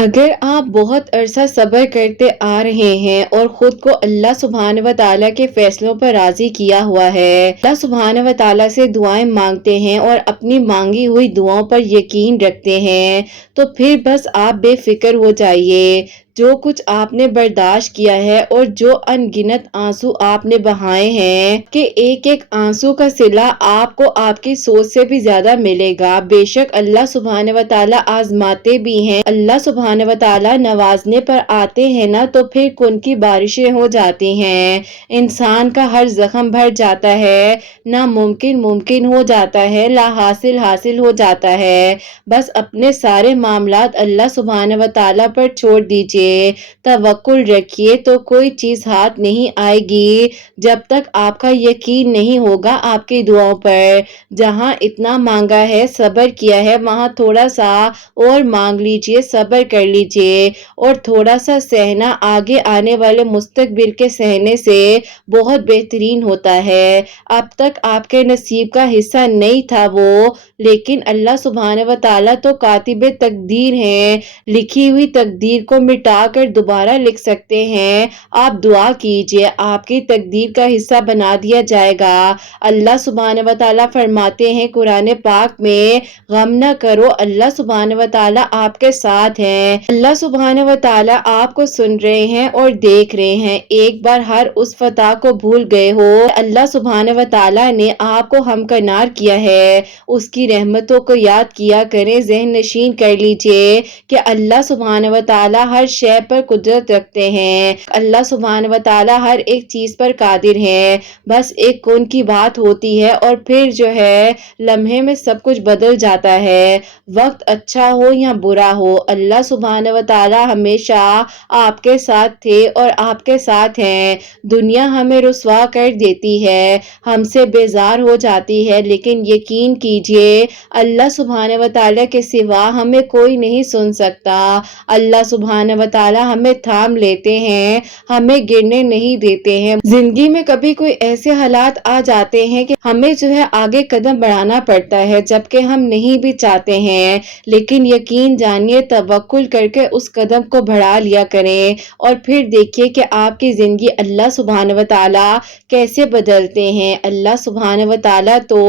اگر آپ بہت عرصہ صبر کرتے آ رہے ہیں اور خود کو اللہ سبحانہ و تعالیٰ کے فیصلوں پر راضی کیا ہوا ہے، اللہ سبحانہ و تعالیٰ سے دعائیں مانگتے ہیں اور اپنی مانگی ہوئی دعاؤں پر یقین رکھتے ہیں، تو پھر بس آپ بے فکر ہو جائیے۔ جو کچھ آپ نے برداشت کیا ہے اور جو ان گنت آنسو آپ نے بہائے ہیں کہ ایک ایک آنسو کا صلہ آپ کو آپ کی سوچ سے بھی زیادہ ملے گا۔ بے شک اللہ سبحانہ و تعالیٰ آزماتے بھی ہیں، اللہ سبحانہ و تعالیٰ نوازنے پر آتے ہیں نا تو پھر کن کی بارشیں ہو جاتی ہیں، انسان کا ہر زخم بھر جاتا ہے، ناممکن ممکن ہو جاتا ہے، لا حاصل حاصل ہو جاتا ہے۔ بس اپنے سارے معاملات اللہ سبحانہ و تعالیٰ پر چھوڑ دیجئے، توکل رکھیے، تو کوئی چیز ہاتھ نہیں آئے گی جب تک آپ کا یقین نہیں ہوگا آپ کی دعاؤں پر۔ جہاں اتنا مانگا ہے، صبر کیا ہے، وہاں تھوڑا سا اور مانگ لیجئے، صبر کر لیجئے، اور تھوڑا سا سہنا آگے آنے والے مستقبل کے سہنے سے بہت بہترین ہوتا ہے۔ اب تک آپ کے نصیب کا حصہ نہیں تھا وہ، لیکن اللہ سبحانہ و تعالیٰ تو کاتب تقدیر ہیں، لکھی ہوئی تقدیر کو مٹا کر دوبارہ لکھ سکتے ہیں۔ آپ دعا کیجئے، آپ کی تقدیر کا حصہ بنا دیا جائے گا۔ اللہ سبحانہ و تعالیٰ فرماتے ہیں قرآن پاک میں، غم نہ کرو، اللہ سبحانہ و تعالیٰ آپ کے ساتھ ہیں۔ اللہ سبحانہ و تعالیٰ آپ کو سن رہے ہیں اور دیکھ رہے ہیں۔ ایک بار ہر اس فتح کو بھول گئے ہو، اللہ سبحانہ و تعالیٰ نے آپ کو ہمکنار کیا ہے، اس کی رحمتوں کو یاد کیا کریں، ذہن نشین کر لیجئے کہ اللہ سبحانہ و تعالیٰ ہر شے پر قدرت رکھتے ہیں، اللہ سبحانہ و تعالیٰ ہر ایک چیز پر قادر ہے۔ بس ایک کن کی بات ہوتی ہے اور پھر جو ہے لمحے میں سب کچھ بدل جاتا ہے، وقت اچھا ہو یا برا ہو، اللہ سبحانہ و تعالیٰ ہمیشہ آپ کے ساتھ تھے اور آپ کے ساتھ ہیں۔ دنیا ہمیں رسوا کر دیتی ہے، ہم سے بیزار ہو جاتی ہے، لیکن یقین کیجئے اللہ سبحانہ و تعالیٰ کے سوا ہمیں کوئی نہیں سن سکتا۔ اللہ سبحانہ و تعالیٰ ہمیں تھام لیتے ہیں، ہمیں گرنے نہیں دیتے ہیں۔ زندگی میں کبھی کوئی ایسے حالات آ جاتے ہیں کہ ہمیں جو ہے آگے قدم بڑھانا پڑتا ہے جبکہ ہم نہیں بھی چاہتے ہیں، لیکن یقین جانیے، توکل کر کے اس قدم کو بڑھا لیا کریں اور پھر دیکھیے کہ آپ کی زندگی اللہ سبحانہ و تعالیٰ کیسے بدلتے ہیں۔ اللہ سبحانہ و تعالیٰ تو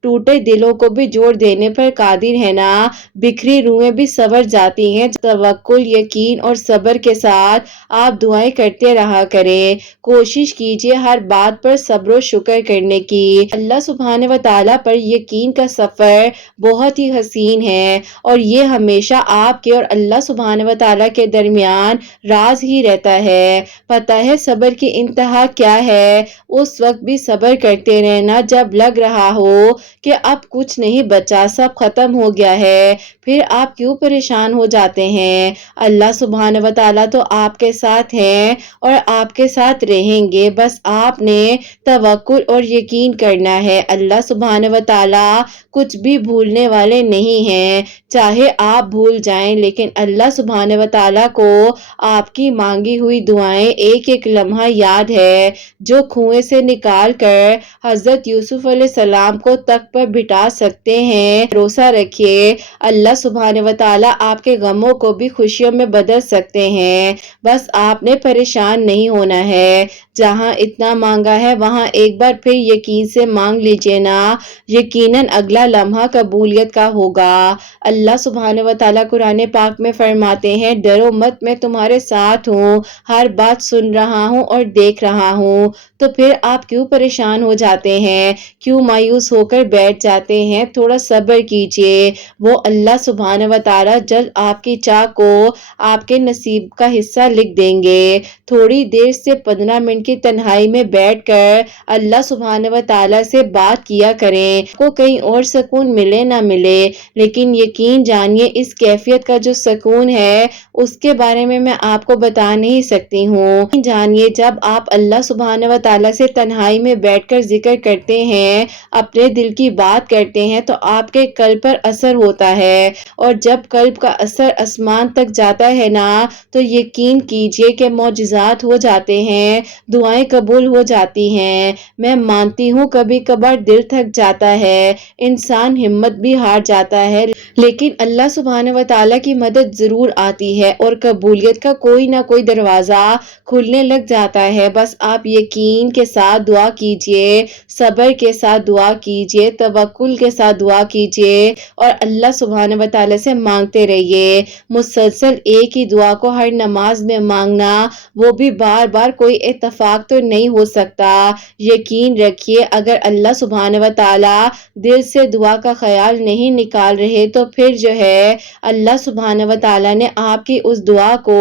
ٹوٹے دلوں کو بھی جوڑ دینے پر قادر ہے نا، بکھری روحیں بھی سنور جاتی ہیں۔ توکل، یقین اور صبر کے ساتھ آپ دعائیں کرتے رہا کریں، کوشش کیجئے ہر بات پر صبر و شکر کرنے کی۔ اللہ سبحانہ و تعالیٰ پر یقین کا سفر بہت ہی حسین ہے اور یہ ہمیشہ آپ کے اور اللہ سبحانہ و تعالیٰ کے درمیان راز ہی رہتا ہے۔ پتہ ہے صبر کی انتہا کیا ہے؟ اس وقت بھی صبر کرتے رہنا جب لگ رہا ہو کہ اب کچھ نہیں بچا، سب ختم ہو گیا ہے، پھر آپ کیوں پریشان ہو جاتے ہیں؟ اللہ سبحانہ و تعالیٰ تو آپ کے ساتھ ہیں اور آپ کے ساتھ رہیں گے، بس آپ نے توکل اور یقین کرنا ہے۔ اللہ سبحانہ و تعالیٰ کچھ بھی بھولنے والے نہیں ہیں، چاہے آپ بھول جائیں، لیکن اللہ سبحانہ و تعالیٰ کو آپ کی مانگی ہوئی دعائیں ایک ایک لمحہ یاد ہے، جو کنویں سے نکال کر حضرت یوسف علیہ السلام کو تخت پر بٹھا سکتے ہیں۔ بھروسہ رکھیے، اللہ سبحانہ و تعالیٰ آپ کے غموں کو بھی خوشیوں میں بدل سکتے ہیں، بس آپ نے پریشان نہیں ہونا ہے۔ جہاں اتنا مانگا ہے وہاں ایک بار پھر یقین سے مانگ لیجئے نا، یقیناً اگلا لمحہ قبولیت کا ہوگا۔ اللہ سبحانہ و تعالیٰ قرآن پاک میں فرماتے ہیں، ڈرو مت، میں تمہارے ساتھ ہوں، ہر بات سن رہا ہوں اور دیکھ رہا ہوں۔ تو پھر آپ کیوں پریشان ہو جاتے ہیں، کیوں مایوس ہو کر بیٹھ جاتے ہیں؟ تھوڑا صبر کیجئے، وہ اللہ سبحانہ و تعالیٰ جلد آپ کی چاہ کو آپ کے نصیب کا حصہ لکھ دیں گے۔ تھوڑی دیر سے 15 منٹ کی تنہائی میں بیٹھ کر اللہ سبحانہ و تعالیٰ سے بات کیا کریں، آپ کو کہیں اور سکون ملے نہ ملے، لیکن یقین جانیے اس کیفیت کا جو سکون ہے اس کے بارے میں آپ کو بتا نہیں سکتی ہوں۔ جانیے جب آپ اللہ سبحانہ و تعالیٰ سے تنہائی میں بیٹھ کر ذکر کرتے ہیں، اپنے دل کی بات کرتے ہیں تو آپ کے قلب پر اثر ہوتا ہے، اور جب قلب کا اثر آسمان تک جاتا ہے نا تو یقین کیجئے کہ معجزات ہو جاتے ہیں، دعائیں قبول ہو جاتی ہیں۔ میں مانتی ہوں کبھی کبھار دل تھک جاتا ہے، انسان ہمت بھی ہار جاتا ہے، لیکن اللہ سبحانہ و تعالیٰ کی مدد ضرور آتی ہے اور قبولیت کا کوئی نہ کوئی دروازہ کھلنے لگ جاتا ہے۔ بس آپ یقین کے ساتھ دعا کیجئے، صبر کے ساتھ دعا کیجئے، توکل کے ساتھ دعا کیجئے اور اللہ سبحانہ و تعالیٰ سے مانگتے رہیے۔ مسلسل ایک ہی دعا کو ہر نماز میں مانگنا، وہ بھی بار بار کوئی اتفاق تو نہیں ہو سکتا۔ یقین رکھیے اگر اللہ سبحانہ و تعالیٰ دل سے دعا کا خیال نہیں نکال رہے تو پھر جو ہے اللہ سبحانہ و تعالیٰ نے آپ کی اس دعا کو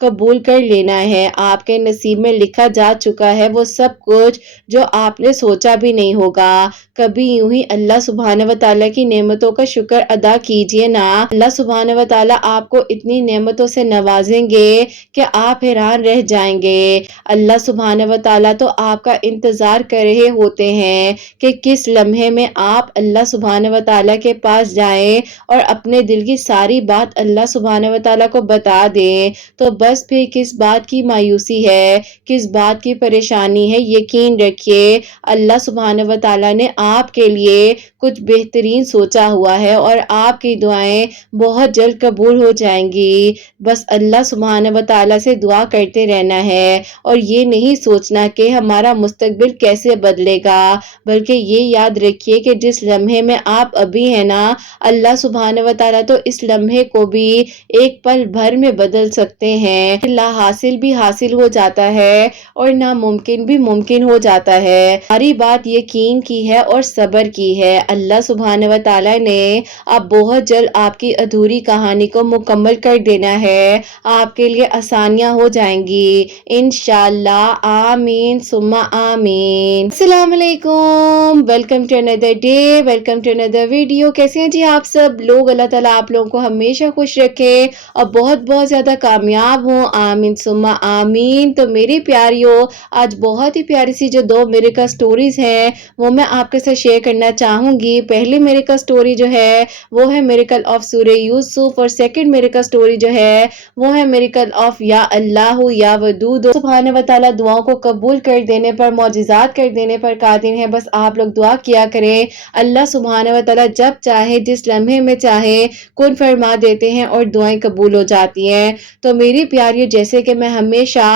قبول کر لینا ہے۔ آپ کے نصیب میں لکھا جا چکا ہے وہ سب کچھ جو آپ نے سوچا بھی نہیں ہوگا۔ کبھی یوں ہی اللہ سبحانہ و تعالیٰ کی نعمتوں کا شکر ادا کیجئے نا، اللہ سبحانہ و تعالیٰ آپ کو اتنی نعمتوں سے نوازیں گے کہ آپ حیران رہ جائیں گے۔ اللہ سبحانہ و تعالیٰ تو آپ کا انتظار کر رہے ہوتے ہیں کہ کس لمحے میں آپ اللہ سبحانہ و تعالیٰ کے پاس جائیں اور اپنے دل کی ساری بات اللہ سبحانہ و تعالیٰ کو بتا دیں۔ تو بس پھر کس بات کی مایوسی ہے، کس بات کی پریشانی ہے؟ یقین رکھیے اللہ سبحانہ و تعالیٰ نے آپ کے لیے کچھ بہترین سوچا ہوا ہے اور آپ کی دعائیں بہت جلد قبول ہو جائیں گی۔ بس اللہ سبحانہ و تعالیٰ سے دعا کرتے رہنا ہے اور یہ نہیں سوچنا کہ ہمارا مستقبل کیسے بدلے گا، بلکہ یہ یاد رکھیے کہ جس لمحے میں آپ ابھی ہیں نا، اللہ سبحانہ و تعالیٰ تو اس لمحے کو بھی ایک پل بھر میں بدل سکتے ہیں۔ لا حاصل بھی حاصل ہو جاتا ہے اور ناممکن بھی ممکن ہو جاتا ہے۔ ہماری بات یقین کی ہے اور صبر کی ہے۔ اللہ سبحانہ و تعالیٰ نے اب بہت جلد آپ کی ادھوری کہانی کو مکمل کر دینا ہے، آپ کے لیے آسانیاں ہو جائیں گی انشاءاللہ۔ آمین ثم آمین۔ السلام علیکم، ویلکم ٹو اندر ڈے، ویلکم ٹو اندر ویڈیو۔ کیسے ہیں جی آپ سب لوگ؟ اللہ تعالیٰ آپ لوگوں کو ہمیشہ خوش رکھے اور بہت بہت زیادہ کامیاب ہوں، آمین ثم آمین۔ تو میری پیاریوں، آج بہت ہی پیاری سی جو دو میریکل سٹوریز ہیں وہ میں آپ کے ساتھ شیئر کرنا چاہوں گی۔ پہلی میریکل سٹوری جو ہے وہ ہے میریکل آف سورہ یوسف، اور سیکنڈ میریکل سٹوری جو ہے وہ ہے میریکل آف یا اللہ یا ودود۔ سبحانہ و تعالیٰ دعاؤں کو قبول کر دینے پر، معجزات کر دینے پر قادر ہے۔ بس آپ لوگ دعا کیا کریں، اللہ سبحانہ و تعالیٰ جب چاہے جس لمحے میں چاہے کن فرما دیتے ہیں اور دعائیں قبول ہو جاتی ہیں۔ تو میری پیاریوں، جیسے کہ میں ہمیشہ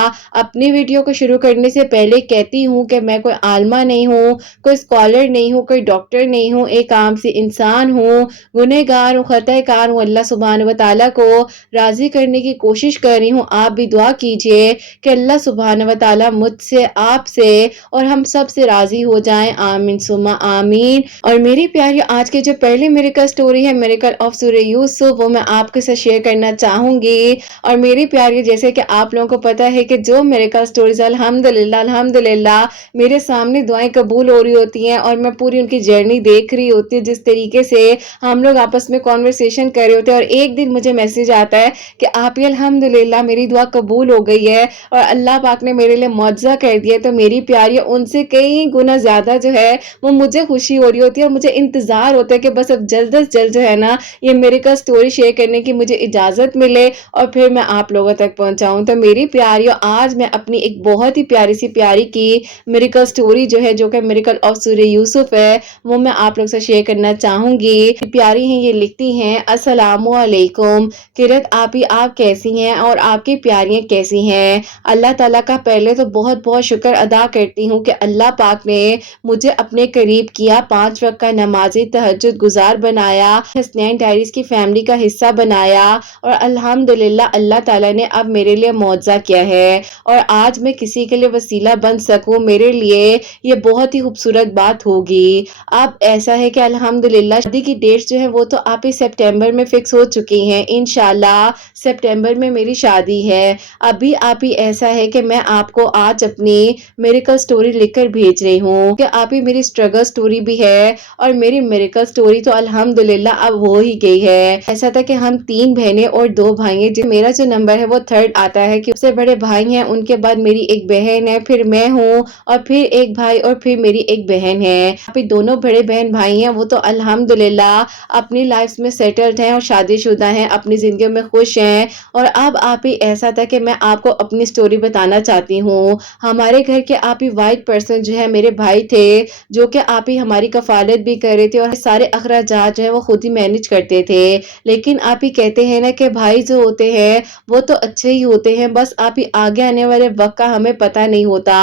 اپنی ویڈیو کو شروع کرنے سے پہلے کہتی ہوں کہ میں کوئی عالمہ نہیں ہوں، کوئی اسکالر نہیں ہوں، کوئی ڈاکٹر نہیں ہوں، ایک عام سی انسان ہوں، گنہگار ہوں، خطا کار ہوں۔ اللہ سبحانہ و تعالیٰ کو راضی کرنے کی کوشش کر رہی ہوں۔ آپ بھی دعا کیجئے کہ اللہ سبحانہ و تعالیٰ مجھ سے، آپ سے اور ہم سب سے راضی ہو جائیں، آمین ثم آمین۔ اور میری پیاری، آج کے جو پہلی میریکل سٹوری ہے میریکل آف سورہ یوسف، وہ میں آپ کے ساتھ شیئر کرنا چاہوں گی۔ اور میری پیاری، جیسے کہ آپ لوگوں کو پتا ہے کہ جو میریکل سٹوریز الحمدللہ میرے سامنے دعائیں قبول ہو رہی ہوتی ہیں اور میں پوری ان کی جرنی دیکھ رہی ہوتی ہوں، جس طریقے سے ہم لوگ آپس میں کنورسیشن کر رہے ہوتے ہیں، اور ایک دن مجھے میسج آتا ہے کہ آپ ہی الحمدللہ میری دعا قبول ہو گئی ہے اور اللہ پاک نے میرے لیے معجزہ کر دیا ہے۔ تو میری پیاری، ان سے کئی گنا زیادہ جو ہے وہ مجھے خوشی ہو رہی ہوتی ہے اور مجھے انتظار ہوتا ہے کہ بس اب جلد از جلد جو ہے نا یہ میریکل سٹوری شیئر کرنے کی مجھے اجازت ملے اور پھر میں آپ لوگوں تک پہنچاؤں۔ تو میری پیاریوں، آج میں اپنی ایک بہت ہی پیاری کی میریکل سٹوری جو ہے، جو کہ میریکل آف سورہ یوسف ہے، وہ میں آپ لوگ سے شیئر کرنا چاہوں گی۔ پیاری ہیں، یہ لکھتی ہیں، السلام علیکم قرت آپی، آپ کیسی ہیں اور آپ کی پیاریاں کیسی ہیں؟ اللہ تعالیٰ کا پہلے تو بہت بہت شکر ادا کرتی ہوں کہ اللہ پاک نے مجھے اپنے قریب کیا، 5 وقت کا نمازی تہجد گزار بنایا، حسنین ڈائریز کی فیملی کا حصہ بنایا، اور الحمدللہ اللہ تعالیٰ نے اب میرے لیے معجزہ کیا ہے اور آج میں کسی کے لیے وسیلہ بن سکوں، میرے لیے یہ بہت ہی خوبصورت بات ہوگی۔ اب ایسا ہے کہ الحمدللہ شادی کی ڈیٹس جو ہے وہ تو آپ ہی سپٹمبر میں فکس ہو چکی ہیں، انشاءاللہ سپٹمبر میں میری شادی ہے۔ ابھی آپ ہی ایسا ہے کہ میں آپ کو آج اپنی میریکل سٹوری لکھ کر بھیج رہی ہوں کہ آپ ہی میری سٹرگل سٹوری بھی ہے اور میری میریکل سٹوری تو الحمدللہ اب ہو ہی گئی ہے۔ ایسا تھا کہ ہم 3 بہنیں اور 2 بھائی ہیں، میرا جو نمبر ہے وہ 3rd آتا ہے، کہ اس سے بڑے بھائی ہیں، ان کے بعد میری ایک بہن ہے، پھر میں ہوں اور پھر ایک بھائی اور پھر میری ایک بہن ہے۔ ابھی دونوں بڑے بہن बहन भाई हैं वो तो अल्हम्दुलिल्लाह अपनी लाइफ में सेटल्ड हैं और शादीशुदा हैं, अपनी ज़िंदगी में खुश हैं। और अब आप ही ऐसा था कि मैं आपको अपनी स्टोरी बताना चाहती हूँ। हमारे घर के आप ही वाइड पर्सन जो है मेरे भाई थे, जो कि आप ही हमारी कफ़ालत भी कर रहे थे और सारे अखराजात जो है वो खुद ही मैनेज करते थे। लेकिन आप ही कहते हैं ना कि भाई जो होते हैं वो तो अच्छे ही होते हैं, बस आप ही आगे आने वाले वक़्त का हमें पता नहीं होता।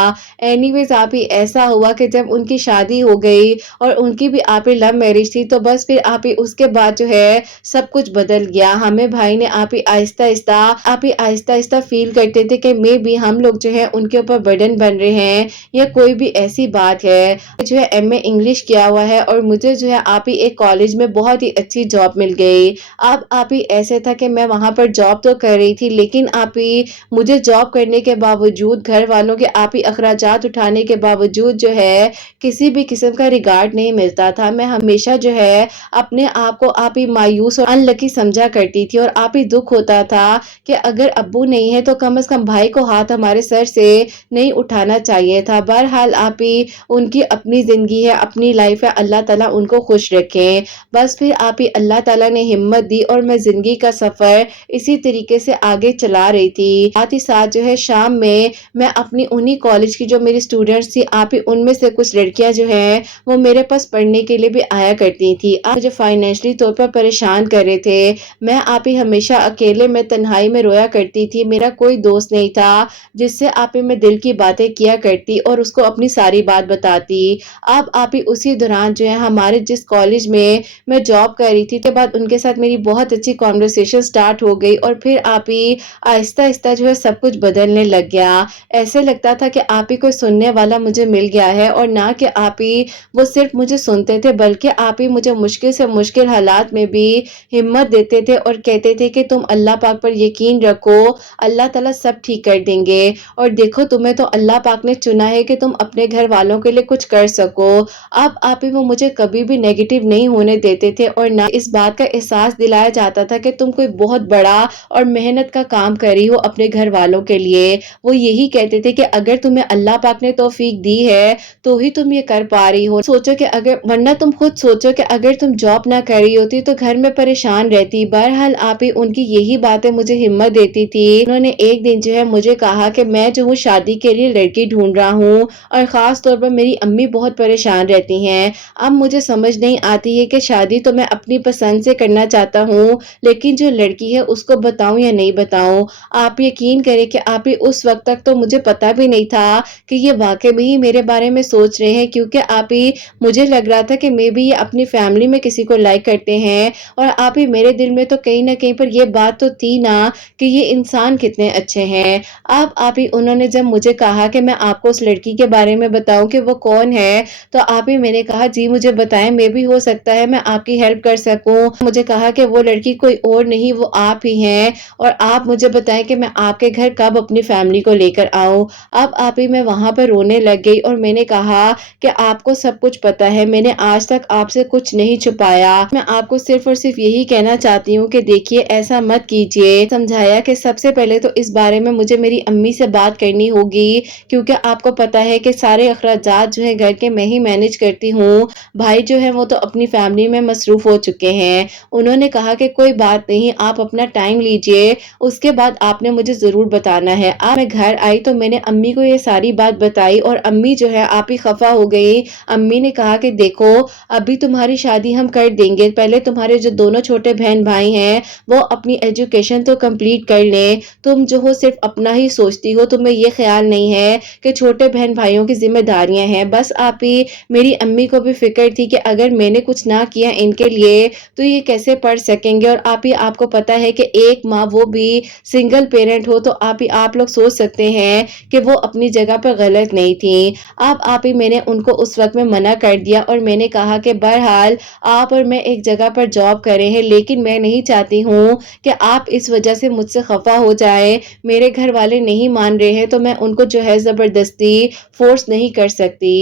एनीवेज़ आप ही ऐसा हुआ कि जब उनकी शादी हो गई और उनकी भी आप ही लव मैरिज थी, तो बस फिर आप ही उसके बाद जो है सब कुछ बदल गया। हमें भाई ने आप ही आहिस्ता-आहिस्ता फ़ील करते थे कि मे बी हम लोग जो है उनके ऊपर बर्डन बन रहे हैं या कोई भी ऐसी बात है। जो है एमए इंग्लिश किया हुआ है और मुझे जो है आप ही एक कॉलेज में बहुत ही अच्छी जॉब मिल गई। अब आप ही ऐसे था कि मैं वहाँ पर जॉब तो कर रही थी, लेकिन आप ही मुझे जॉब करने के बावजूद घर वालों के आप ही अखराजात उठाने के बावजूद जो है किसी भी किस्म का रिगार्ड नहीं मिलता था। मैं हमेशा जो है अपने आप को आप ही मायूस और अनलकी समझा करती थी और आप ही दुख होता था कि अगर अब्बू नहीं है तो कम से कम भाई को हाथ हमारे सर से नहीं उठाना चाहिए था। बहरहाल आप ही उनकी अपनी ज़िंदगी है, अपनी लाइफ है, अल्लाह ताला उनको खुश रखें। बस फिर आप ही अल्लाह ताला ने हिम्मत दी और मैं ज़िंदगी का सफ़र इसी तरीके से आगे चला रही थी। साथ ही साथ जो है शाम में मैं अपनी उन्हीं कॉलेज की जो मेरी स्टूडेंट्स थी, आप ही उनमें से कुछ लड़कियां जो हैं वो मेरे पास पढ़ने के लिए भी आया करती थी। आप मुझे फाइनेंशियली तौर पर परेशान कर रहे थे। मैं आप ही हमेशा अकेले में तन्हाई में रोया करती थी। मेरा कोई दोस्त नहीं था जिससे आप ही मैं दिल की बातें किया करती और उसको अपनी सारी बात बताती। अब आप ही उसी दौरान जो है हमारे जिस कॉलेज में मैं जॉब कर रही थी, के बाद उनके साथ मेरी बहुत अच्छी कॉन्वर्सेशन स्टार्ट हो गई और फिर आप ही आहिस्ता आहिस्ता जो है सब कुछ बदलने लग गया। ऐसे लगता था कि आप ही कोई सुनने वाला मुझे मिल गया है और ना कि आप ही वो सिर्फ मुझे सुनते थे, बल्कि आप ही मुझे मुश्किल से मुश्किल हालात में भी हिम्मत देते थे और कहते थे कि तुम अल्लाह पाक पर यकीन रखो, अल्लाह ताला सब ठीक कर देंगे। और देखो तुम्हें तो अल्लाह पाक ने चुना है कि तुम अपने घर वालों के लिए कुछ कर सको। अब आप ही वो मुझे कभी भी नेगेटिव नहीं होने देते थे और ना इस बात का एहसास दिलाया जाता था कि तुम कोई बहुत बड़ा और मेहनत का काम कर रही हो अपने घर वालों के लिए। वो यही कहते थे कि अगर तुम्हें अल्लाह पाक ने तौफीक दी है तो ही तुम ये कर पा रही हो। सोचो कि अगर वरना तुम खुद सोचो कि अगर तुम जॉब ना कर रही होती तो घर में परेशान रहती। बहरहाल आप ही उनकी यही बातें मुझे हिम्मत देती थी। उन्होंने एक दिन जो है मुझे कहा कि मैं जो हूँ शादी के लिए लड़की ढूंढ रहा हूँ और खास तौर पर मेरी अम्मी बहुत परेशान रहती हैं। अब मुझे समझ नहीं आती है कि शादी तो मैं अपनी पसंद से करना चाहता हूँ, लेकिन जो लड़की है उसको बताऊं या नहीं बताऊं। आप यकीन करें कि आप ही उस वक्त तक तो मुझे पता भी नहीं था कि ये वाकई में ही मेरे बारे में सोच रहे हैं, क्योंकि आप ही मुझे लग रहा था कि मे बी ये अपनी फैमिली में किसी को लाइक करते हैं और आप ही मेरे दिल में तो कहीं ना कहीं पर ये बात तो थी ना कि ये इंसान कितने अच्छे हैं। अब आप ही उन्होंने जब मुझे कहा कि मैं आपको उस लड़की के बारे में बताऊं कि वो कौन है, तो आप ही मैंने कहा जी मुझे बताएं, मे भी हो सकता है मैं आपकी हेल्प कर सकूं। मुझे कहा कि वो लड़की कोई और नहीं वो आप ही हैं और आप मुझे बताएं कि मैं आपके घर कब अपनी फैमिली को लेकर आऊं। अब आप ही मैं वहां पर रोने लग गई और मैंने कहा कि आपको सब कुछ पता है, मैंने आज तक आपसे कुछ नहीं छुपाया। मैं आपको सिर्फ और सिर्फ यही कहना चाहती हूँ कि देखिए ऐसा मत कीजिए। समझाया कि सबसे पहले तो इस बारे में मुझे मेरी अम्मी से बात करनी होगी, क्योंकि आपको पता है कि सारे अखराजात जो है घर के मैं ही मैनेज करती हूँ। भाई जो है वो तो अपनी फैमिली में मसरूफ हो चुके हैं। उन्होंने कहा कि कोई बात नहीं, आप अपना टाइम लीजिए, उसके बाद आपने मुझे जरूर बताना है। आज मैं घर आई तो मैंने अम्मी को ये सारी बात बताई और अम्मी जो है आप ही खफा हो गई। अम्मी ने कहा कि देखो अभी तुम्हारी शादी हम कर देंगे, पहले तुम्हारे जो दोनों छोटे बहन भाई हैं वो अपनी एजुकेशन तो कंप्लीट कर लें। तुम जो हो सिर्फ अपना ही सोचती हो, तुम्हें ये ख्याल नहीं है कि छोटे बहन भाइयों की जिम्मेदारियां हैं। बस आप ही मेरी अम्मी को भी फिक्र थी कि अगर मैंने कुछ ना किया इनके लिए तो ये कैसे पढ़ सकेंगे। और आप ही आपको पता है कि एक माँ वो भी सिंगल पेरेंट हो, तो आप लोग सोच सकते हैं कि वो अपनी जगह पर गलत नहीं थी। अब आप ही मैंने उनको उस वक्त में मना कर दिया और मैंने कहा कि बहरहाल आप और मैं एक जगह पर जॉब कर रहे हैं, लेकिन मैं नहीं चाहती हूँ कि आप इस वजह से मुझसे खफा हो जाए। मेरे घर वाले नहीं मान रहे हैं तो मैं उनको जो है जबरदस्ती फोर्स नहीं कर सकती।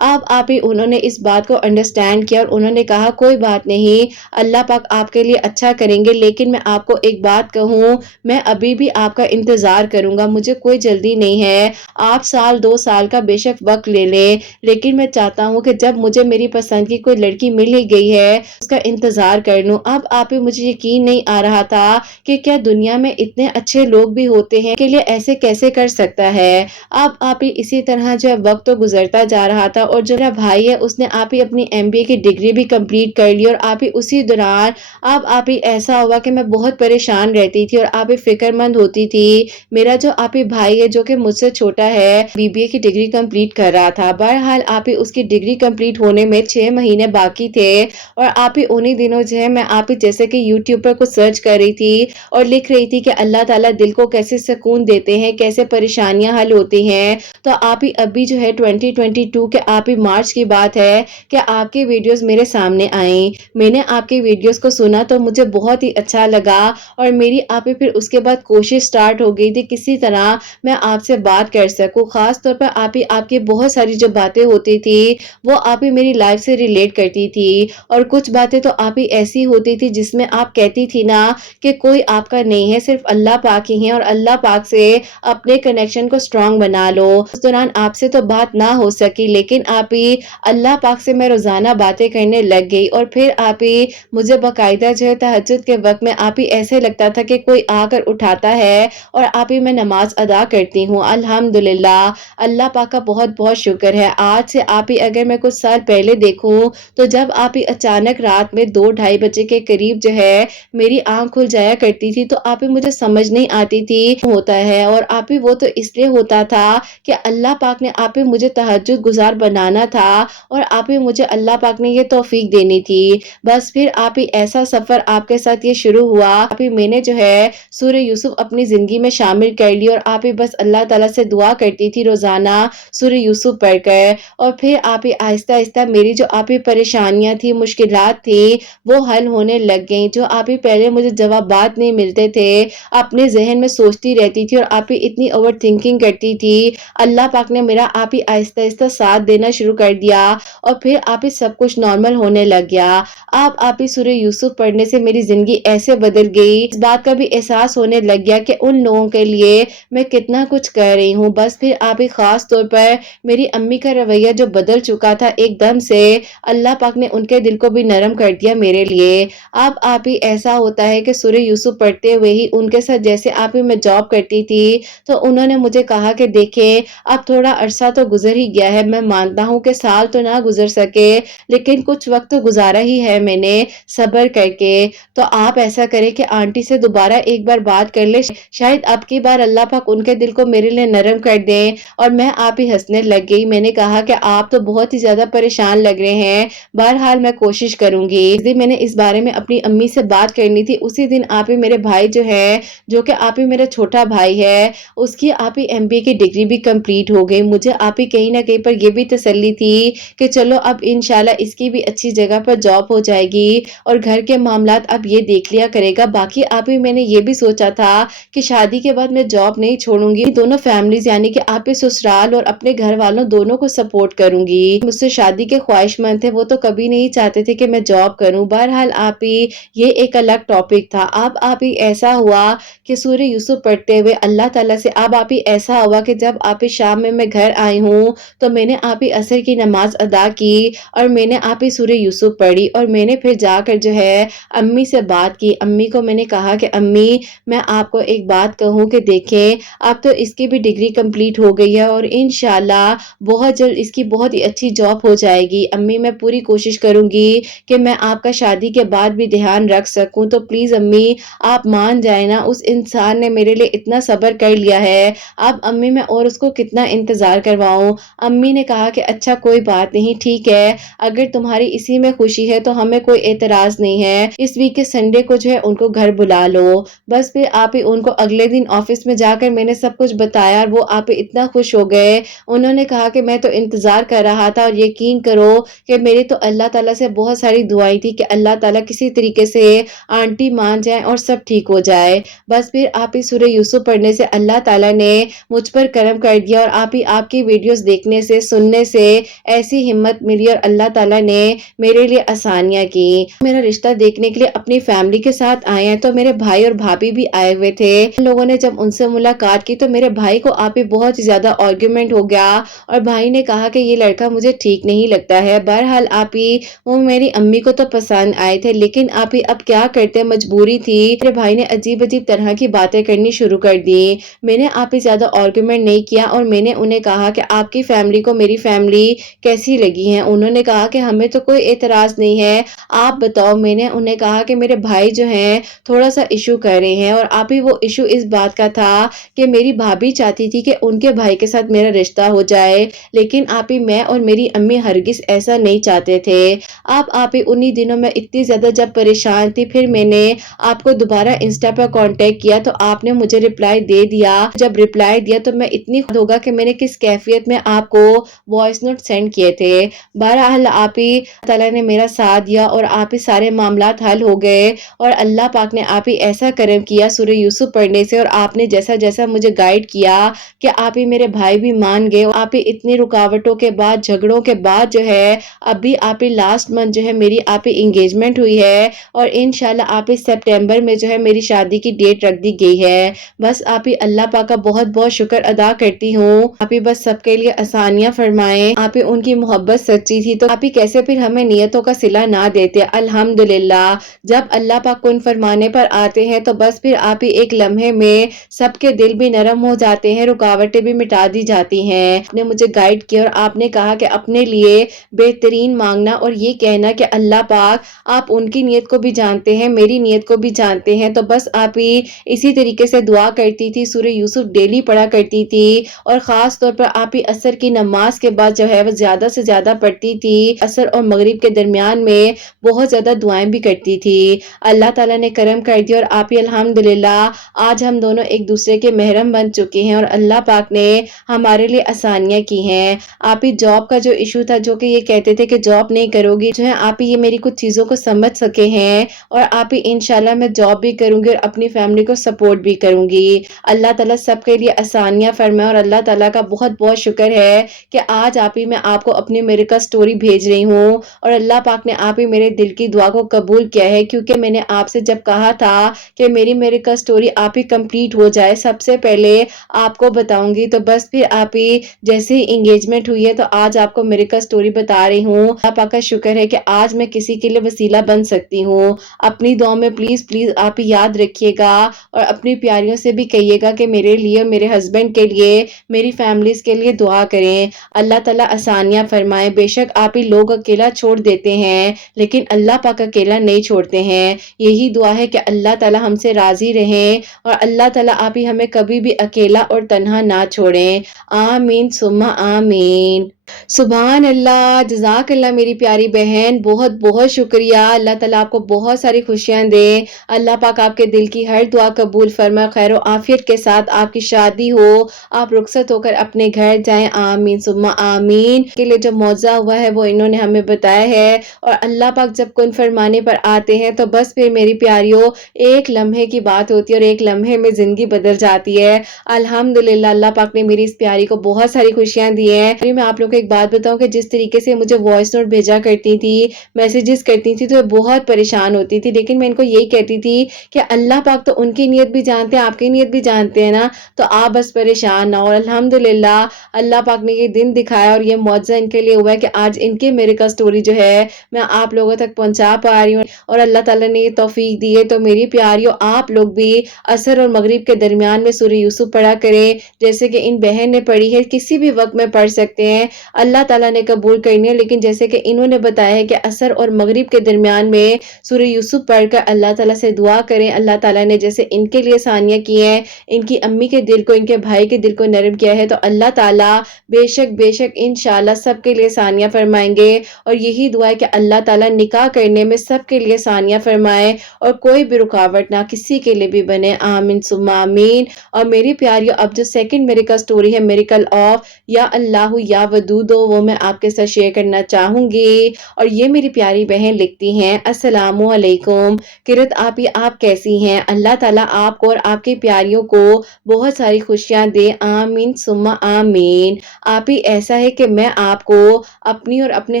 अब आप ही उन्होंने इस बात को अंडरस्टैंड किया और उन्होंने कहा कोई बात नहीं, अल्लाह पाक आपके लिए अच्छा करेंगे। लेकिन मैं आपको एक बात कहूँ, मैं अभी भी आपका इंतजार करूंगा, मुझे कोई जल्दी नहीं है। आप साल 2 साल का बेशक वक्त ले लें, लेकिन मैं चाहता हूँ कि जब मुझे मेरी पसंद की कोई लड़की मिल ही गई है, उसका इंतजार कर लूं। अब आप ही मुझे यकीन नहीं आ रहा था कि क्या दुनिया में इतने अच्छे लोग भी होते हैं, के लिए ऐसे कैसे कर सकता है। अब आप ही इसी तरह जो है वक्त तो गुजरता जा रहा था, और जो मेरा भाई है उसने आप ही अपनी MBA की डिग्री भी कंप्लीट कर ली, और आप ही उसी दौरान अब आप ही ऐसा हुआ कि मैं बहुत परेशान रहती थी और आप ही फिक्रमंद होती थी। मेरा जो आप ही भाई है जो कि मुझसे छोटा है, BBA की डिग्री कंप्लीट कर रहा था। बहरहाल आप ही उसकी डिग्री कंप्लीट होने में 6 महीने बाकी थे, और आप ही उन्हीं दिनों जो है मैं आप ही जैसे कि यूट्यूब पर कुछ सर्च कर रही थी और लिख रही थी कि अल्लाह ताला दिल को कैसे सुकून देते हैं, कैसे परेशानियां हल होती हैं। तो आप ही अभी जो है 2022 के आप ही मार्च की बात है कि आपकी वीडियोस मेरे सामने आई। मैंने आपकी वीडियोस को सुना तो मुझे बहुत ही अच्छा लगा, और मेरी आप ही फिर उसके बाद कोशिश स्टार्ट हो गई थी किसी तरह मैं आपसे बात कर सकूं। खास तौर पर आप ही आपकी बहुत सारी जो बातें होती थी वो आप ही मेरी लाइफ से रिलेट करती थी, और कुछ बातें तो आप ही ऐसी होती थी जिसमें आप कहती थी ना कि कोई आपका नहीं है, सिर्फ अल्लाह पाक ही है, और अल्लाह पाक से अपने कनेक्शन को स्ट्रांग बना लो। उस दौरान आपसे तो बात ना हो सकी, लेकिन आप ही अल्लाह पाक से मैं रोजाना बातें करने लग गई, और फिर आप ही मुझे बाकायदा जो है तहज्जुद के वक्त में आप ही ऐसे लगता था कि कोई आकर उठाता है, और आप ही मैं नमाज अदा करती हूँ। अल्हम्दुलिल्लाह, अल्लाह पाक का बहुत बहुत शुक्र है। आज से आप ही अगर मैं कुछ साल पहले देखूं तो जब आप ही अचानक रात में 2-2:30 बजे के करीब जो है मेरी आंख खुल जाया करती थी, तो आप ही मुझे समझ नहीं आती थी होता है, और आप ही वो तो इसलिए होता था कि अल्लाह पाक ने आप ही मुझे तहज्जुद गुजार बनाना था, और आप ही मुझे अल्लाह पाक ने ये तौफीक देनी थी। बस फिर आप ही ऐसा सफर आपके साथ ये शुरू हुआ। आप ही मैंने जो है सूरह यूसुफ अपनी जिंदगी में शामिल कर ली, और आप ही बस अल्लाह ताला से दुआ करती थी रोजाना सूरह यूसुफ पढ़कर, और फिर आप ही आहिस्ता आहिस्ता मेरी जो आप ही परेशानियां थी, मुश्किलात थी, वो हल होने लग गई। जो आप ही पहले मुझे जवाबात नहीं मिलते थे, अपने जहन में सोचती रहती थी और आप ही इतनी ओवर थिंकिंग करती थी, अल्लाह पाक ने मेरा आप ही आहिस्ता आहिस्ता साथ देना शुरू कर दिया, और फिर आप ही सब कुछ नॉर्मल होने लग गया। अब आप ही सूरह यूसुफ पढ़ने से मेरी जिंदगी ऐसे बदल गई, इस बात का भी एहसास होने लग गया कि उन लोगों के लिए मैं कितना कुछ कर रही हूँ। बस फिर आप ही खास तौर पर मेरी अम्मी का रवैया जो बदल चुका था एकदम से, अल्लाह पाक ने उनके दिल को भी नरम कर दिया मेरे लिए। अब आप ही ऐसा होता है कि सूरह यूसुफ पढ़ते हुए ही उनके साथ जैसे आप ही मैं जॉब करती थी, तो उन्होंने मुझे कहा कि देखें अब थोड़ा अरसा तो गुजर ही गया है, मैं मानता हूँ कि साल तो ना गुजर सके, लेकिन कुछ वक्त तो गुजारा ही है मैंने सब्र करके, तो आप ऐसा करें कि आंटी से दोबारा एक बार बात कर ले, शायद अब की बार अल्लाह पाक उनके दिल को मेरे लिए नरम कर दें। और मैं आप ही हंसने लग गई। मैंने कहा कि आप तो बहुत ही ज्यादा परेशान लग रहे हैं, बहरहाल मैं कोशिश करूंगी। जिस दिन मैंने इस बारे में अपनी अम्मी से बात करनी थी, उसी दिन आप ही मेरे भाई जो है, जो कि आप ही मेरा छोटा भाई है, उसकी आप ही MBA की डिग्री भी कंप्लीट हो गई। मुझे आप ही कहीं ना कहीं पर यह भी तसल्ली थी कि चलो अब इंशाल्लाह इसकी भी अच्छी जगह पर जॉब हो जाएगी, और घर के मामलात अब ये देख लिया करेगा। बाकी आप ही मैंने ये भी सोचा था कि शादी के बाद मैं जॉब नहीं छोड़ूंगी, दोनों फैमिलीज यानी कि आप ही ससुराल और अपने घर वालों दोनों को सपोर्ट करूंगी। मुझसे शादी के ख्वाहिशमंद थे, वो तो कभी नहीं चाहते थे कि मैं जॉब करूं। बहरहाल आप ही ये एक अलग टॉपिक था। अब आप ही ऐसा हुआ कि सूरह यूसुफ पढ़ते हुए अल्लाह ताला से अब आप ही ऐसा हुआ कि जब आप ही शाम में मैं घर आई हूँ तो मैंने आप ही असर की नमाज अदा की, और मैंने आप ही सूरह यूसुफ पढ़ी, और मैंने फिर जाकर जो है अम्मी से बात की। अम्मी को मैंने कहा कि अम्मी मैं आपको एक बात कहूँ कि देखें अब तो इसकी भी डिग्री कंप्लीट हो गई है, और इंशाल्लाह बहुत जल्द इसकी बहुत ही अच्छी जॉब हो जाएगी। अम्मी मैं पूरी कोशिश करूंगी कि मैं आपका शादी के बाद भी ध्यान रख सकूं, तो प्लीज अम्मी आप मान जाए ना, उस इंसान ने मेरे लिए इतना सब्र कर लिया है, अब अम्मी मैं और उसको कितना इंतजार करवाऊं। अम्मी ने कहा कि अच्छा कोई बात नहीं, ठीक है, अगर तुम्हारी इसी में खुशी है तो हमें कोई एतराज नहीं है, इस वीक के संडे को जो है उनको घर बुला लो। बस फिर आप ही उनको अगले दिन ऑफिस में जाकर मैंने सब कुछ बताया, और वो आप ही इतना खुश हो गए। उन्होंने कहा कि मैं तो इंतजार कर रहा था, और यकीन करो कि मेरी तो अल्लाह ताला से बहुत सारी दुआएं थी कि अल्लाह ताला किसी तरीके से आंटी मान जाए और सब ठीक हो जाए। बस फिर आप ही सूरह यूसुफ पढ़ने से अल्लाह ताला ने मुझ पर करम कर दिया, और आप ही आपकी वीडियोस देखने से सुनने से ऐसी हिम्मत मिली, और अल्लाह ताला ने मेरे लिए आसानियां की। मेरा रिश्ता देखने के लिए अपनी फैमिली के साथ आए हैं, तो मेरे भाई और भाभी भी आए हुए थे। उन लोगों ने जब उनसे मुलाकात की तो मेरे भाई को आप ही बहुत ही ज्यादा आर्ग्यूमेंट हो गया, और भाई ने कहा कि ये लड़का मुझे ठीक नहीं लगता گیا ہے۔ بہرحال آپ ہی وہ میری امی کو تو پسند آئے تھے، لیکن آپ ہی اب کیا کرتے، مجبوری تھی۔ میرے بھائی نے عجیب عجیب طرح کی باتیں کرنی شروع کر دی۔ میں نے آپ ہی زیادہ آرگومنٹ نہیں کیا اور میں نے انہیں کہا کہ آپ کی فیملی کو میری فیملی کیسی لگی ہے؟ انہوں نے کہا کہ ہمیں تو کوئی اعتراض نہیں ہے، آپ بتاؤ۔ میں نے انہیں کہا کہ میرے بھائی جو ہیں تھوڑا سا ایشو کر رہے ہیں، اور آپ ہی وہ ایشو اس بات کا تھا کہ میری بھابھی چاہتی تھی کہ ان کے بھائی کے ساتھ میرا رشتہ ہو جائے، لیکن آپ ہی میں اور میری امی ہرگز ایسا نہیں چاہتے تھے۔ آپ ہی انہی دنوں میں اتنی زیادہ جب پریشان تھی، پھر میں نے آپ کو دوبارہ انسٹا پر کانٹیکٹ کیا تو آپ نے مجھے رپلائی دے دیا۔ جب رپلائی دیا تو میں اتنی خوش ہوگا کہ میں نے کس کیفیت میں آپ کو وائس نوٹ سینڈ کیے تھے۔ بہرحال آپ ہی تعالیٰ نے میرا ساتھ دیا اور آپ ہی سارے معاملات حل ہو گئے، اور اللہ پاک نے آپ ہی ایسا کرم کیا سورہ یوسف پڑھنے سے، اور آپ نے جیسا جیسا مجھے گائیڈ کیا کہ آپ ہی میرے بھائی بھی مان گئے۔ آپ ہی اتنی رکاوٹوں کے بعد، جھگڑوں کے بعد جو ہے ابھی آپ ہی لاسٹ منتھ جو ہے میری آپ ہی انگیجمنٹ ہوئی ہے، اور انشاءاللہ آپ ہی سپٹمبر میں جو ہے میری شادی کی ڈیٹ رکھ دی گئی ہے۔ بس آپ ہی اللہ پاک کا بہت بہت شکر ادا کرتی ہوں، آپ ہی بس سب کے لیے آسانیاں فرمائیں۔ آپ ہی ان کی محبت سچی تھی تو آپ ہی کیسے پھر ہمیں نیتوں کا صلہ نہ دیتے۔ الحمدللہ جب اللہ پاک کن فرمانے پر آتے ہیں تو بس پھر آپ ہی ایک لمحے میں سب کے دل بھی نرم ہو جاتے ہیں، رکاوٹیں بھی مٹا دی جاتی ہیں۔ آپ نے مجھے گائیڈ کیا اور آپ نے کہا کہ اپنے لیے بہترین مانگنا، اور یہ کہنا کہ اللہ پاک آپ ان کی نیت کو بھی جانتے ہیں، میری نیت کو بھی جانتے ہیں۔ تو بس آپ ہی اسی طریقے سے دعا کرتی تھی، سورہ یوسف ڈیلی پڑھا کرتی تھی، اور خاص طور پر آپ ہی عصر کی نماز کے بعد جو ہے وہ زیادہ سے زیادہ پڑھتی تھی۔ عصر اور مغرب کے درمیان میں بہت زیادہ دعائیں بھی کرتی تھی۔ اللہ تعالیٰ نے کرم کر دیا، اور آپ ہی الحمدللہ آج ہم دونوں ایک دوسرے کے محرم بن چکے ہیں، اور اللہ پاک نے ہمارے لیے آسانیاں کی ہیں۔ آپ ہی جاب کا جو ایشو تھا، جو کہ یہ کہتے تھے کہ جاب نہیں کرو گی، جو ہے آپ ہی یہ میری کچھ چیزوں کو سمجھ سکے ہیں، اور آپ ہی انشاءاللہ میں جاب بھی کروں گی اور اپنی فیملی کو سپورٹ بھی کروں گی۔ اللہ تعالیٰ سب کے لیے آسانیاں فرمائے، اور اللہ تعالیٰ کا بہت بہت شکر ہے کہ آج آپ ہی میں آپ کو اپنی میریکل سٹوری بھیج رہی ہوں، اور اللہ پاک نے آپ ہی میرے دل کی دعا کو قبول کیا ہے، کیونکہ میں نے آپ سے جب کہا تھا کہ میری میریکل سٹوری آپ ہی کمپلیٹ ہو جائے سب سے پہلے آپ کو بتاؤں گی، تو بس پھر آپ ہی جیسے ہی انگیجمنٹ ہوئی ہے تو آج آپ کو میریکل سٹوری بتا رہی ہوں۔ اللہ پاک کا شکر ہے کہ آج میں کسی کے لیے وسیلہ بن سکتی ہوں۔ اپنی دعاؤں میں پلیز پلیز آپ ہی یاد رکھیے گا، اور اپنی پیاریوں سے بھی کہیے گا کہ میرے لیے، میرے ہسبینڈ کے لیے، میری فیملیز کے لیے دعا کریں۔ اللہ تعالیٰ آسانیاں فرمائے۔ بے شک آپ ہی لوگ اکیلا چھوڑ دیتے ہیں، لیکن اللہ پاک اکیلا نہیں چھوڑتے ہیں۔ یہی دعا ہے کہ اللہ تعالیٰ ہم سے راضی رہیں، اور اللہ تعالیٰ آپ ہی ہمیں کبھی بھی اکیلا اور تنہا نہ چھوڑیں۔ آمین ثم آمین۔ سبحان اللہ، جزاک اللہ میری پیاری بہن، بہت بہت شکریہ۔ اللہ تعالیٰ آپ کو بہت ساری خوشیاں دے، اللہ پاک آپ کے دل کی ہر دعا قبول فرمائے، خیر و عافیت کے ساتھ آپ کی شادی ہو، آپ رخصت ہو کر اپنے گھر جائیں۔ آمین ثم آمین۔ کے لیے جو معجزہ ہوا ہے وہ انہوں نے ہمیں بتایا ہے، اور اللہ پاک جب کن فرمانے پر آتے ہیں تو بس پھر میری پیاریوں ایک لمحے کی بات ہوتی ہے، اور ایک لمحے میں زندگی بدل جاتی ہے۔ الحمدللہ اللہ پاک نے میری اس پیاری کو بہت ساری خوشیاں دی ہیں۔ میں آپ لوگوں کو ایک بات بتاؤں کہ جس طریقے سے مجھے وائس نوٹ بھیجا کرتی تھی، میسیجز کرتی تھی، تو وہ بہت پریشان ہوتی تھی، لیکن میں ان کو یہی کہتی تھی کہ اللہ پاک تو ان کی نیت بھی جانتے ہیں، آپ کی نیت بھی جانتے ہیں نا، تو آپ بس پریشان نہ ہو۔ الحمدللہ اللہ پاک نے یہ دن دکھایا، اور یہ معجزہ ان کے لیے ہوا ہے کہ آج ان کی میریکل سٹوری جو ہے میں آپ لوگوں تک پہنچا پا رہی ہوں، اور اللہ تعالیٰ نے یہ توفیق دی ہے۔ تو میری پیاریوں، آپ لوگ بھی عصر اور مغرب کے درمیان میں سورہ یوسف پڑھا کریں، جیسے کہ ان بہن نے پڑھی ہے، کسی بھی وقت میں پڑھ سکتے ہیں، اللہ تعالیٰ نے قبول کرنی ہے۔ لیکن جیسے کہ انہوں نے بتایا ہے کہ عصر اور مغرب کے درمیان میں سورہ یوسف پڑھ کر اللہ تعالیٰ سے دعا کریں، اللہ تعالیٰ نے جیسے ان کے لیے آسانیاں کی ہیں، ان کی امی کے دل کو، ان کے بھائی کے دل کو نرم کیا ہے، تو اللہ تعالیٰ بے شک انشاءاللہ سب کے لیے آسانیاں فرمائیں گے۔ اور یہی دعا ہے کہ اللہ تعالیٰ نکاح کرنے میں سب کے لیے آسانیاں فرمائے، اور کوئی بھی رکاوٹ نہ کسی کے لیے بھی بنے۔ آمین ثم آمین۔ اور میری پیاریوں، اب جو سیکنڈ میریکل سٹوری ہے، میریکل آف یا اللہ یا ودود، وہ میں آپ کے ساتھ شیئر کرنا چاہوں گی۔ اور یہ میری پیاری بہن لکھتی ہیں، السلام علیکم کرت آپ کیسی ہیں؟ اللہ تعالیٰ آپ کو اور آپ کی پیاریوں کو بہت ساری خوشیاں دے۔ آمین ثم آمین۔ آپ ہی ایسا ہے کہ میں آپ کو اپنی اور اپنے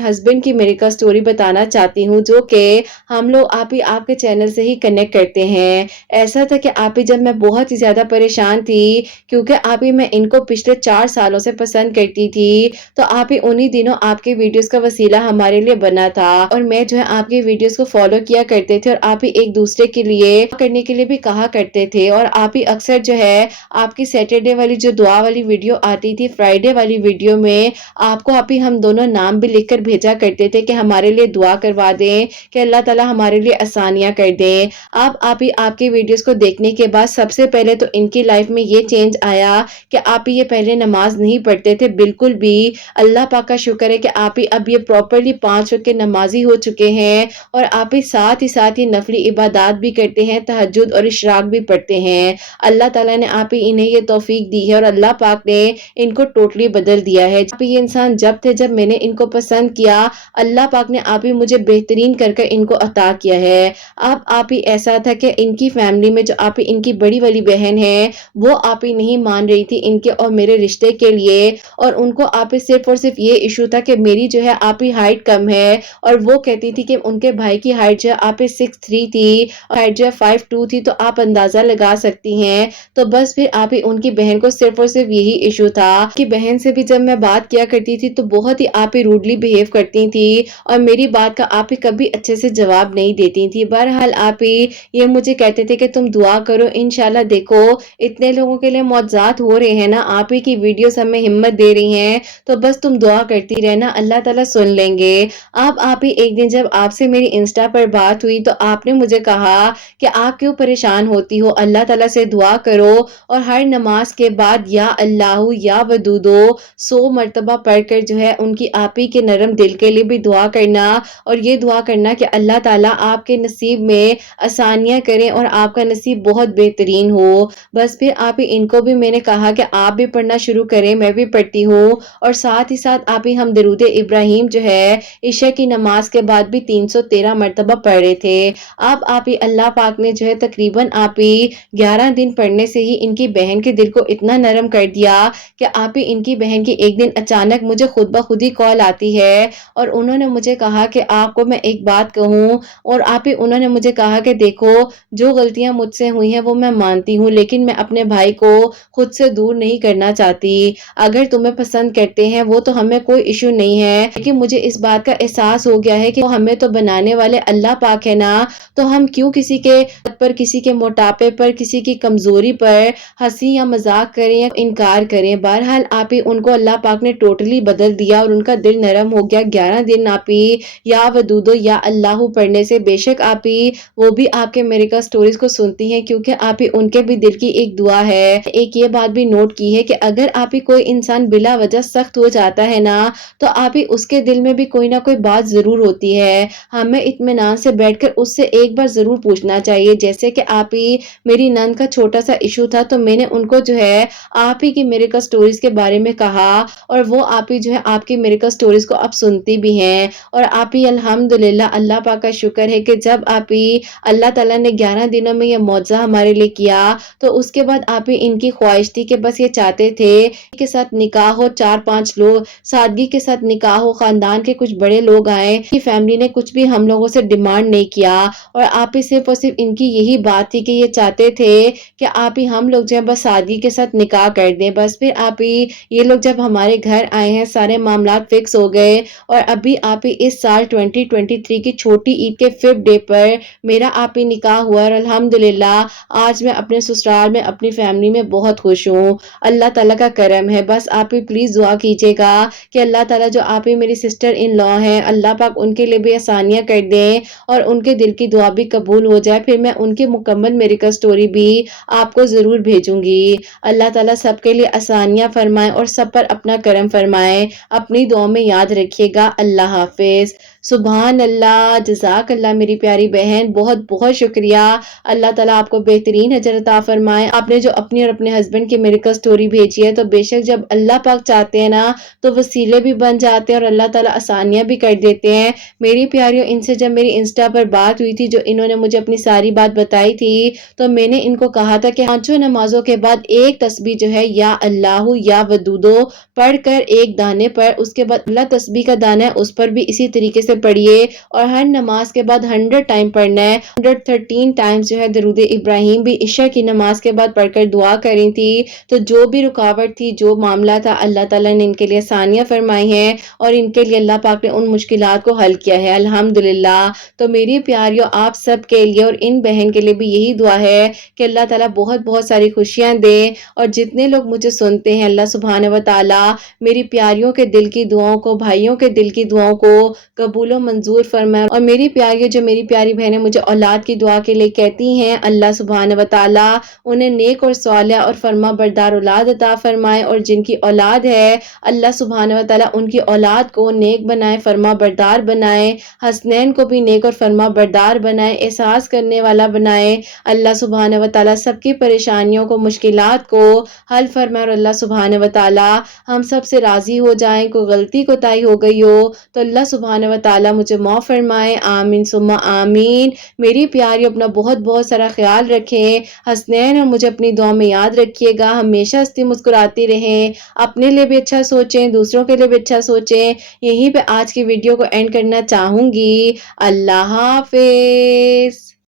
ہسبینڈ کی میریکل سٹوری بتانا چاہتی ہوں، جو کہ ہم لوگ آپ کے چینل سے ہی کنیکٹ کرتے ہیں۔ ایسا تھا کہ آپ ہی جب میں بہت ہی زیادہ پریشان تھی، کیونکہ آپ ہی میں ان کو پچھلے 4 سالوں سے پسند کرتی تھی، تو आप ही उन्हीं दिनों आपके वीडियोस का वसीला हमारे लिए बना था और मैं जो है आपके वीडियोस को फॉलो किया करते थे और आप ही एक दूसरे के लिए करने के लिए भी कहा करते थे और आप ही अक्सर जो है आपकी सैटरडे वाली जो दुआ वाली वीडियो आती थी, फ्राइडे वाली वीडियो में आपको आप ही हम दोनों नाम भी लिखकर भेजा करते थे कि हमारे लिए दुआ करवा दें कि अल्लाह ताला हमारे लिए आसानियां कर दे। अब आप ही आपके वीडियोस को देखने के बाद सबसे पहले तो इनकी लाइफ में ये चेंज आया कि आप ही ये पहले नमाज नहीं पढ़ते थे बिल्कुल भी। अल्लाह पाक का शुक्र है कि आप ही अब ये प्रॉपर्ली 5 वक्त के नमाजी हो चुके हैं और आप ही साथ ही नफली इबादत भी करते हैं, तहज्जुद और इशराक भी पढ़ते हैं। अल्लाह ताला ने आप ही इन्हें ये तौफीक दी है और अल्लाह पाक ने इनको टोटली बदल दिया है। आप ये इंसान जब मैंने इनको पसंद किया, अल्लाह पाक ने आप ही मुझे बेहतरीन कर इनको अता किया है। अब आप ही ऐसा था कि इनकी फैमिली में जो आप ही इनकी बड़ी वाली बहन है वो आप ही नहीं मान रही थी इनके और मेरे रिश्ते के लिए और उनको आप ही सिर्फ और सिर्फ ये इशू था कि मेरी जो है आप ही हाइट कम है और वो कहती थी कि उनके भाई की हाइट जो है आप ही 6'3" थी और हाइट जो है 5'2" थी, तो आप अंदाजा लगा सकती हैं। तो बस फिर आप ही उनकी बहन को सिर्फ और सिर्फ यही इशू था कि बहन से भी जब मैं बात किया करती थी तो बहुत ही आप ही रूडली बिहेव करती थी और मेरी बात का आप ही कभी अच्छे से जवाब नहीं देती थी। बहरहाल आप ही ये मुझे कहते थे कि तुम दुआ करो, इंशाल्लाह देखो इतने लोगों के लिए मौजज़ात हो रहे हैं ना, आप ही की वीडियोस हमें हिम्मत दे रही हैं, तो बस तुम दुआ करती रहना, अल्लाह ताला सुन लेंगे। अब आप ही एक दिन जब आपसे मेरी इंस्टा पर बात हुई तो आपने मुझे कहा कि आप क्यों परेशान होती हो, अल्लाह ताला से दुआ करो और हर नमाज के बाद या अल्लाहु या वदूदो 100 मरतबा पढ़कर जो है उनकी आप ही के नरम दिल के लिए भी दुआ करना और ये दुआ करना कि अल्लाह ताला आपके नसीब में आसानियां करें और आपका नसीब बहुत बेहतरीन हो। बस फिर आप ही इनको भी मैंने कहा कि आप भी पढ़ना शुरू करें, मैं भी पढ़ती हूँ और साथ ही साथ आप ही हम दरूद इब्राहिम जो है इशा की नमाज के बाद भी 313 मरतबा पढ़ रहे थे। अब आप ही अल्लाह पाक ने जो है तकरीबन आप ही 11 दिन पढ़ने से ही इनकी बहन के दिल को इतना नरम कर दिया कि आप ही इनकी बहन की एक दिन अचानक मुझे खुद ब खुद ही कॉल आती है और उन्होंने मुझे कहा कि आपको मैं एक बात कहूँ और आप ही उन्होंने मुझे कहा कि देखो जो गलतियां मुझसे हुई हैं वो मैं मानती हूँ लेकिन मैं अपने भाई को खुद से दूर नहीं करना चाहती। अगर तुम्हें पसंद करते हैं वो तो हमें कोई इशू नहीं है, लेकिन मुझे इस बात का एहसास हो गया है कि वो हमें तो बनाने वाले अल्लाह पाक है ना, तो हम क्यों किसी के पर, किसी के मोटापे पर, किसी की कमजोरी पर हंसी या मजाक करें या इनकार करें। बहरहाल आप ही उनको अल्लाह पाक ने टोटली बदल दिया और उनका दिल नरम हो गया। 11 दिन आप ही या वदूदो या अल्लाह पढ़ने से बेशक आप ही वो भी आपके मिरेकल स्टोरीज को सुनती हैं क्योंकि आप ही उनके भी दिल की एक दुआ है। एक ये बात भी नोट की है कि अगर आप ही कोई इंसान बिला वजह सख्त हो जाता है ना तो आप ही उसके दिल में भी कोई ना कोई बात जरूर होती है, हमें इत्मीनान से बैठकर उससे एक बार जरूर पूछना चाहिए। जैसे कि आप ही मेरी नंद का छोटा सा इशू था तो मैंने उनको जो है आप ही की मिरेकल स्टोरीज के बारे में कहा और वो आप ही जो है आपकी मिरेकल स्टोरीज को अब सुनती भी हैं और आप ही अल्हम्दुलिल्लाह अल्लाह पाक का शुक्र है कि जब आप ही अल्लाह ताला ने 11 दिनों में ये मौजज़ा हमारे लिए किया तो उसके बाद आप ही इनकी ख्वाहिश थी कि बस ये चाहते थे के साथ निकाह हो, 4-5 लोग सादगी के साथ निकाह हो, खानदान के कुछ बड़े लोग आए कि फैमिली ने कुछ भी हम लोगों से डिमांड नहीं किया और आप ही सिर्फ और सिर्फ इनकी यही बात थी कि ये चाहते थे कि आप ही हम लोग जो है बस सादगी के साथ निकाह कर दें। बस फिर आप ही ये लोग जब हमारे घर आए हैं सारे मामला फिक्स हो गए और अभी आप ही इस साल 2023 की छोटी ईद के 5th डे पर मेरा आप ही निकाह हुआ और अल्हम्दुलिल्लाह आज मैं अपने ससुराल में अपनी फैमिली में बहुत खुश हूँ। अल्लाह ताला का करम है। बस आप ही प्लीज दुआ कीजिएगा कि अल्लाह ताला जो आप ही मेरी सिस्टर इन लॉ हैं अल्लाह पाक उनके लिए भी आसानियां कर दें और उनके दिल की दुआ भी कबूल हो जाए। फिर मैं उनकी मुकम्मल मिरेकल स्टोरी भी आपको जरूर भेजूंगी। अल्लाह ताला सबके लिए आसानियां फरमाए और सब पर अपना करम फरमाए। अपनी दुआ में याद रखिएगा। अल्लाह हाफिज। सुभान अल्लाह, जज़ाक अल्लाह मेरी प्यारी बहन, बहुत बहुत शुक्रिया। अल्लाह ताला आपको बेहतरीन अजर अता फरमाए। आपने जो अपनी और अपने हस्बैंड की मिरेकल स्टोरी भेजी है तो बेशक जब अल्लाह पाक चाहते हैं ना तो वसीले भी बन जाते हैं और अल्लाह ताला आसानियां भी कर देते हैं। मेरी प्यारियों, इनसे जब मेरी इंस्टा पर बात हुई थी, जो इन्होंने मुझे अपनी सारी बात बताई थी, तो मैंने इनको कहा था कि 5 नमाजों के बाद एक तस्बीह जो है या अल्लाह या वदूदो पढ़कर एक दाने पर, उसके बाद अल्लाह तस्बीह का दाना है उस पर भी इसी तरीके से पढ़िए और हर नमाज के बाद 100 टाइम पढ़ना है। 113 टाइम्स जो है दरूद इब्राहिम भी इशा की नमाज के बाद पढ़कर दुआ करी थी। तो जो भी रुकावट थी, जो मामला था, अल्लाह ताला ने इनके लिए لیے آسانیاں فرمائی ہیں اور ان کے لیے اللہ پاک نے ان مشکلات کو حل کیا ہے الحمدللہ۔ تو میری پیاریوں آپ سب کے لیے اور ان بہن کے لیے بھی یہی دعا ہے کہ اللہ تعالیٰ بہت بہت ساری خوشیاں دے، اور جتنے لوگ مجھے سنتے ہیں اللہ سبحانہ و تعالیٰ میری پیاریوں کے دل کی دعاؤں کو، بھائیوں کے دل کی دعاؤں کو قبول و منظور فرمائے۔ اور میری پیاریوں، جو میری پیاری بہنیں مجھے اولاد کی دعا کے لیے کہتی ہیں، اللہ سبحانہ و تعالیٰ انہیں نیک اور صالح اور فرما بردار اولاد عطا فرمائے، اور جن کی اولاد ہے اللہ سبحانہ و تعالیٰ ان کی اولاد کو نیک بنائے، فرما بردار بنائے، حسنین کو بھی نیک اور فرما بردار بنائے، احساس کرنے والا بنائے۔ اللہ سبحانہ و تعالیٰ سب کی پریشانیوں کو، مشکلات کو حل فرمائے، اور اللہ سبحانہ و تعالیٰ ہم سب سے راضی ہو جائیں۔ کوئی غلطی کوتاہی ہو گئی ہو تو اللہ سبحانہ و تعالیٰ مجھے معاف فرمائے، آمین ثم آمین۔ میری پیاری اپنا بہت بہت سارا خیال رکھیں، حسنین اور مجھے اپنی دعا میں یاد رکھیے گا، ہمیشہ ہنستی مسکراتی رہیں، اپنے لیے بھی اچھا سوچیں، دوسروں کے لیے بھی اچھا سوچیں۔ یہیں پہ آج کی ویڈیو کو اینڈ کرنا چاہوں گی۔ اللہ حافظ۔